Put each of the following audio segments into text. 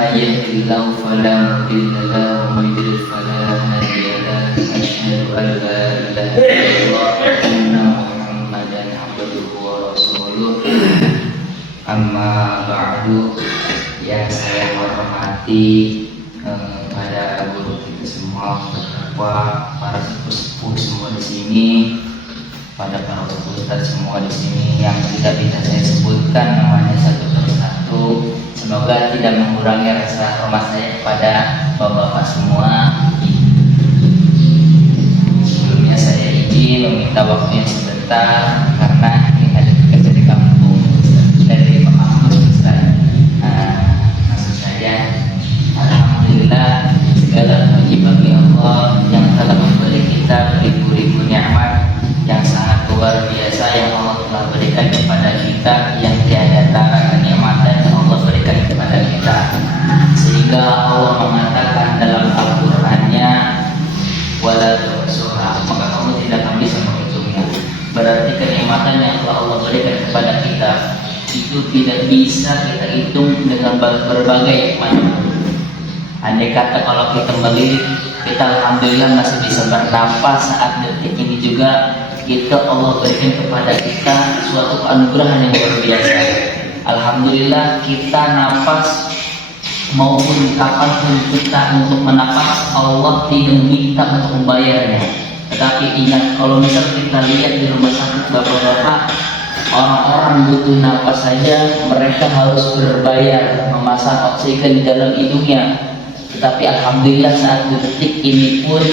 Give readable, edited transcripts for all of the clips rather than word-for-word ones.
من يهد الله فلا مضل له ومن يضلل فلا هادي له أشهد أن لا إله إلا الله وأن محمدا عبده ورسوله أما بعد. Yang saya hormati pada guru kita semua, para sepuh semua di sini, pada para ustaz semua di sini yang tidak bisa saya sebutkan namanya satu persatu. Semoga tidak mengurangi rasa hormat saya kepada bapak-bapak semua. Sebelumnya saya izin meminta waktunya sebentar karena ini ada tugas dari kampung dari Pak Ahmad Ustaz. Maksud saya, alhamdulillah segala puji bagi Allah yang telah memberi kita beribu-ribu nikmat yang sangat luar biasa yang Allah telah berikan kepada kita, yang tiada tara kenikmatan yang Allah berikan kepada kita, sehingga Allah mengatakan dalam Al-Qur'annya wala tuhsuha, maka kamu tidak akan bisa menghitungnya. Berarti kenikmatan yang telah Allah berikan kepada kita itu tidak bisa kita hitung dengan berbagai macam. Andai kata kalau kita melirik, kita alhamdulillah masih bisa bernapas saat detik ini juga. Kita Allah berikan kepada kita suatu anugerah yang luar biasa. Alhamdulillah kita napas maupun kapanpun kita untuk menapas, Allah tidak minta untuk membayarnya. Tetapi ingat, kalau misal kita lihat di rumah sakit bapak-bapak, orang-orang butuh napas saja mereka harus berbayar memasang oksigen di dalam hidungnya. Tetapi alhamdulillah saat detik ini pun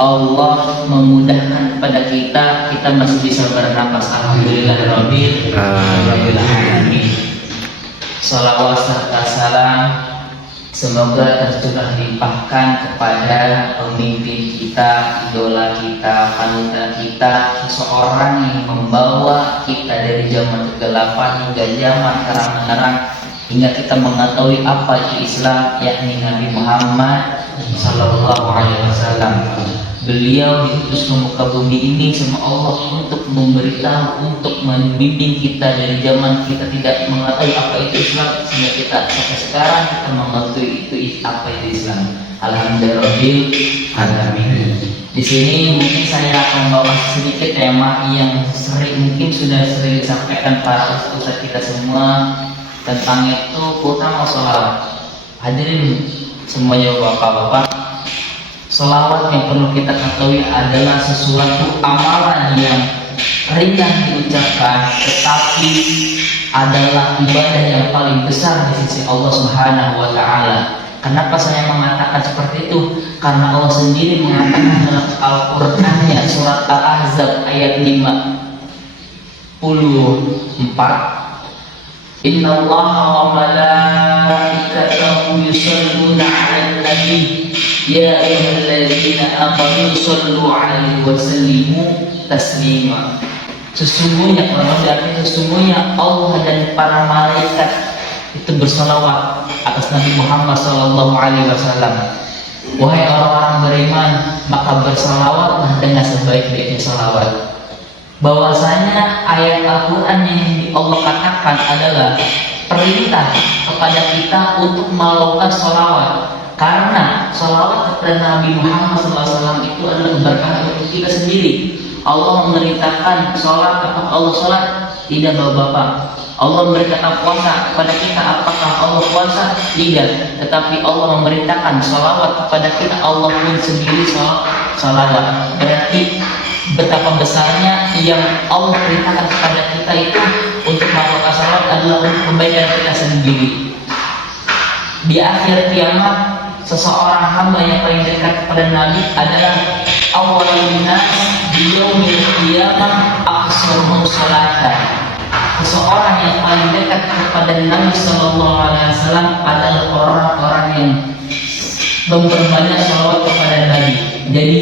Allah memudahkan kepada kita masih bisa bernapas. Alhamdulillahirabbil alamin. Salawat serta salam semoga tercurah limpahkan kepada pemimpin kita, idola kita, panutan kita, seseorang yang membawa kita dari zaman kegelapan hingga zaman terang-menerang, hingga kita mengetahui apa itu Islam, yakni Nabi Muhammad sallallahu alaihi wasallam. Beliau diutus ke muka bumi ini sama Allah untuk memberitahu, untuk membimbing kita dari zaman kita tidak mengetahui apa itu Islam, sehingga kita sampai sekarang kita mengetahui itu apa itu Islam. Alhamdulillah alamin. Di sini mungkin saya akan bawa sedikit tema yang mungkin sudah sering disampaikan para ustaz kita semua tentang itu, utama sholawat. Hadirin semuanya bapak-bapak, sholawat yang perlu kita ketahui adalah sesuatu amalan yang ringan diucapkan, tetapi adalah ibadah yang paling besar di sisi Allah Subhanahu wa Ta'ala. Kenapa saya mengatakan seperti itu? Karena Allah sendiri mengatakan dalam Al-Qur'annya surat Al-Ahzab ayat 54, Inna Allaha wa malaikatahu yusalluna 'alan nabi ya ayyuhalladzina amanu shallu 'alaihi wa sallimu taslima. Sesungguhnya Allah dan para malaikat itu bersalawat atas Nabi Muhammad sallallahu alaihi wasallam. Wahai orang-orang beriman, maka bersalawatlah dengan sebaik-baiknya salawat. Bahwasanya ayat Al-Quran yang Allah katakan adalah perintah kepada kita untuk melakukan sholawat, karena sholawat kepada Nabi Muhammad SAW itu adalah keberkahan untuk kita sendiri. Allah memerintahkan sholat, apakah Allah sholat? Tidak bapak-bapak. Allah memerintahkan puasa kepada kita, apakah Allah puasa? Tidak. Tetapi Allah memerintahkan sholawat kepada kita, Allah pun sendiri sholawat. Berarti betapa besarnya yang Allah perintahkan kepada kita itu untuk melakukan salat adalah untuk kebaikan kita sendiri. Di akhir kiamat, seseorang hamba yang paling dekat kepada Nabi adalah awwalun nas di yaumil qiyamah aqsaruhum salatan. Seseorang yang paling dekat kepada Nabi sallallahu alaihi wasallam adalah orang-orang yang memperbanyak salawat kepada Nabi. Jadi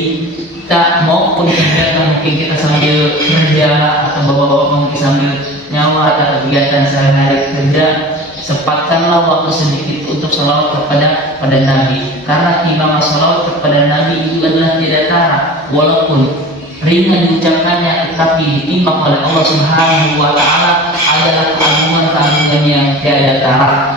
kita maupun kegiatan mungkin kita sambil kerja atau bapak-bapak mungkin sambil nyawa atau kegiatan sehari-hari kerja, sempatkanlah waktu sedikit untuk sholawat kepada Nabi, karena timbangan sholawat kepada Nabi itu adalah tidak tara, walaupun ringan diucapkannya tetapi ditimbang oleh Allah Subhanahu wa Ta'ala adalah keagungan yang tiada tara.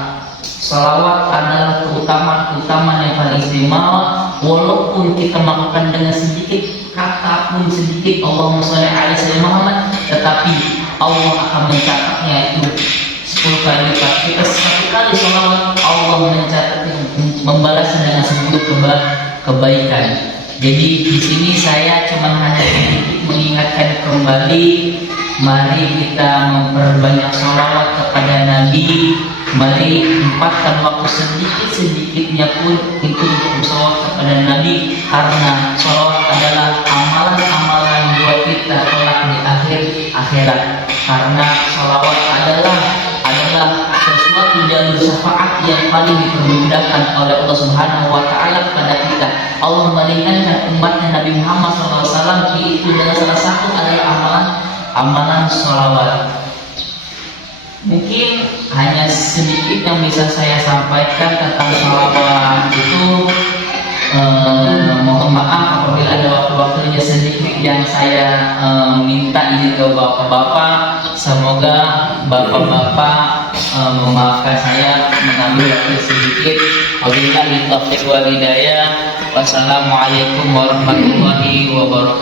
Salawat adalah keutamaan yang paling istimewa. Walaupun kita melakukan dengan sedikit kata pun sedikit Allahumma sholli ala sayyidina Muhammad, tetapi Allah akan mencatatnya itu 10 kali lipat. Kita satu kali salawat, Allah mencatatnya, membalasnya dengan 10 kebaikan. Jadi di sini saya cuma hanya sedikit mengingatkan kembali, mari kita memperbanyak salawat kepada Nabi. Mari tempatkan waktu sedikit-sedikitnya pun itu untuk bersalawat kepada Nabi, karena salawat adalah amalan-amalan buat kita kelak di akhirat. Karena salawat adalah sesuatu jalur syafaat yang paling dipermudahkan oleh Allah Subhanahu wa taala kepada kita. Allah meringankan umatnya Nabi Muhammad SAW, itu dengan salah satu adalah amalan salawat. Mungkin hanya sedikit yang bisa saya sampaikan tentang salawat itu. Mohon maaf apabila ada waktu-waktunya sedikit yang saya minta izin ke bapak-bapak. Semoga bapak-bapak memaafkan saya mengambil waktu sedikit. Wabillahi taufiq wal hidayah. Wassalamualaikum warahmatullahi wabarakatuh.